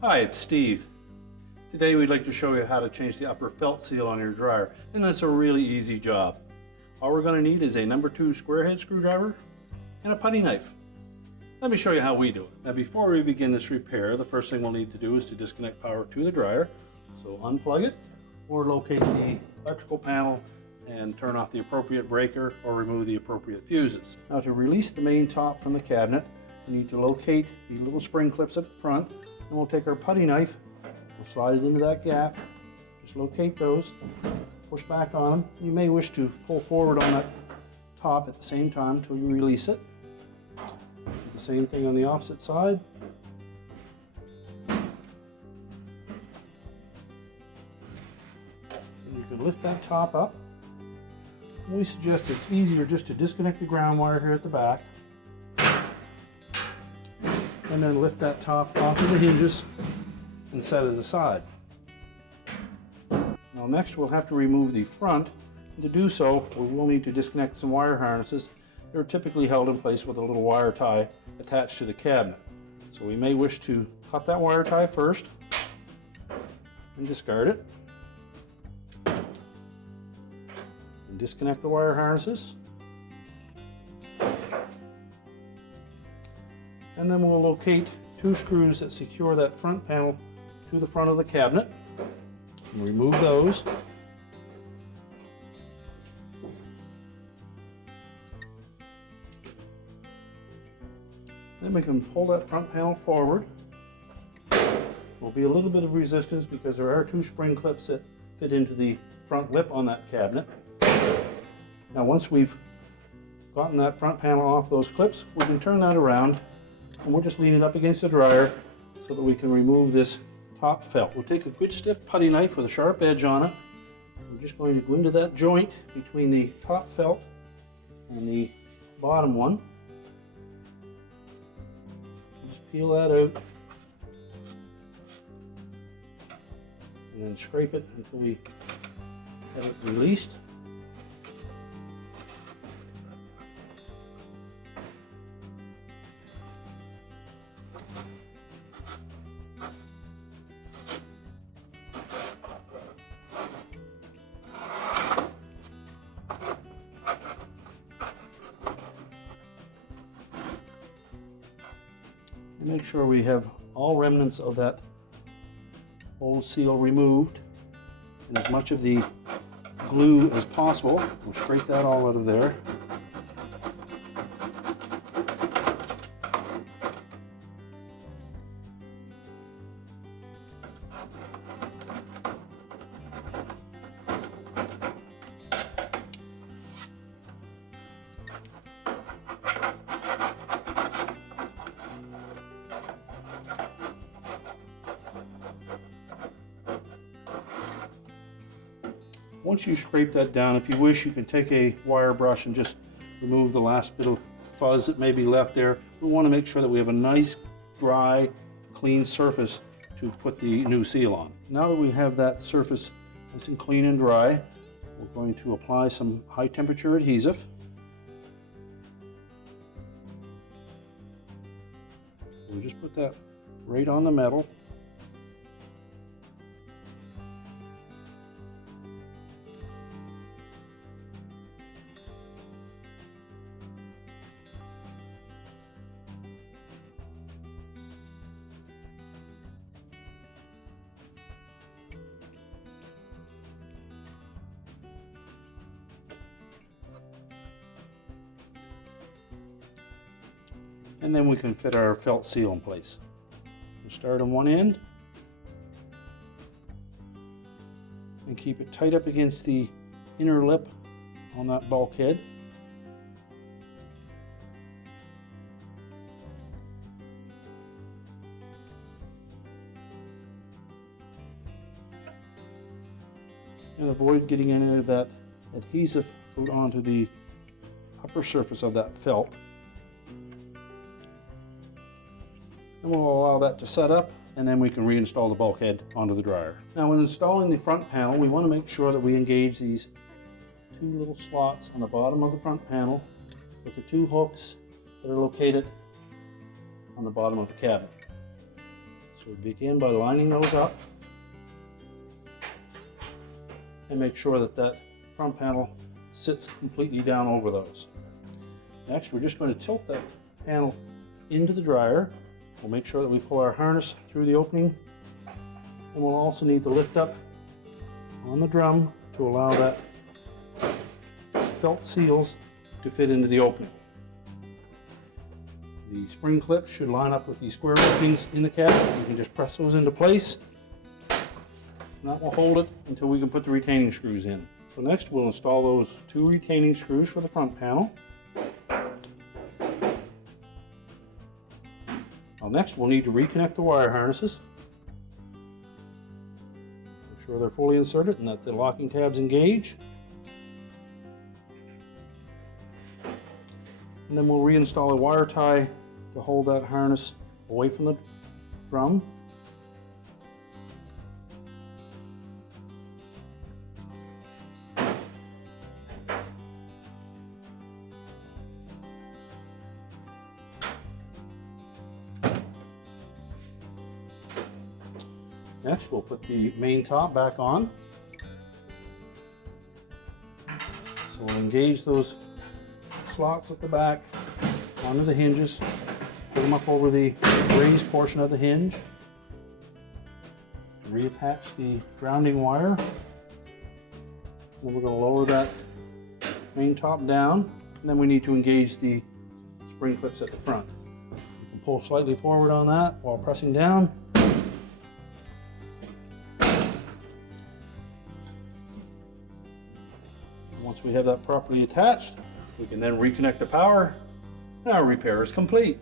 Hi, it's Steve. Today we'd like to show you how to change the upper felt seal on your dryer, and it's a really easy job. All we're going to need is a number 2 square head screwdriver and a putty knife. Let me show you how we do it. Now before we begin this repair, the first thing we'll need to do is to disconnect power to the dryer. So unplug it or locate the electrical panel and turn off the appropriate breaker or remove the appropriate fuses. Now to release the main top from the cabinet, we need to locate the little spring clips at the front. And we'll take our putty knife, we'll slide it into that gap, just locate those, push back on them. You may wish to pull forward on that top at the same time until you release it. Do the same thing on the opposite side. And you can lift that top up. And we suggest it's easier just to disconnect the ground wire here at the back, and then lift that top off of the hinges and set it aside. Now next we'll have to remove the front, and to do so we will need to disconnect some wire harnesses. They're typically held in place with a little wire tie attached to the cabinet. So we may wish to cut that wire tie first and discard it. And disconnect the wire harnesses. And then we'll locate 2 screws that secure that front panel to the front of the cabinet and remove those. Then we can pull that front panel forward. There'll be a little bit of resistance because there are 2 spring clips that fit into the front lip on that cabinet. Now once we've gotten that front panel off those clips, we can turn that around and we'll just lean it up against the dryer so that we can remove this top felt. We'll take a good stiff putty knife with a sharp edge on it. We're just going to go into that joint between the top felt and the bottom one. Just peel that out and then scrape it until we have it released. And make sure we have all remnants of that old seal removed and as much of the glue as possible. We'll scrape that all out of there. Once you scrape that down, if you wish, you can take a wire brush and just remove the last bit of fuzz that may be left there. We want to make sure that we have a nice, dry, clean surface to put the new seal on. Now that we have that surface nice and clean and dry, we're going to apply some high temperature adhesive. We'll just put that right on the metal. And then we can fit our felt seal in place. We'll start on one end and keep it tight up against the inner lip on that bulkhead. And avoid getting any of that adhesive put onto the upper surface of that felt. And we'll allow that to set up, and then we can reinstall the bulkhead onto the dryer. Now when installing the front panel, we want to make sure that we engage these 2 little slots on the bottom of the front panel with the 2 hooks that are located on the bottom of the cabinet. So we begin by lining those up and make sure that that front panel sits completely down over those. Next, we're just going to tilt that panel into the dryer. We'll make sure that we pull our harness through the opening, and we'll also need to lift up on the drum to allow that felt seals to fit into the opening. The spring clips should line up with the square openings in the cabinet. You can just press those into place, and that will hold it until we can put the retaining screws in. So next we'll install those 2 retaining screws for the front panel. Next we'll need to reconnect the wire harnesses. Make sure they're fully inserted and that the locking tabs engage. And then we'll reinstall a wire tie to hold that harness away from the drum. Next, we'll put the main top back on. So we'll engage those slots at the back onto the hinges, put them up over the raised portion of the hinge, reattach the grounding wire, then we're going to lower that main top down, and then we need to engage the spring clips at the front. You can pull slightly forward on that while pressing down. Once we have that properly attached, we can then reconnect the power, and our repair is complete.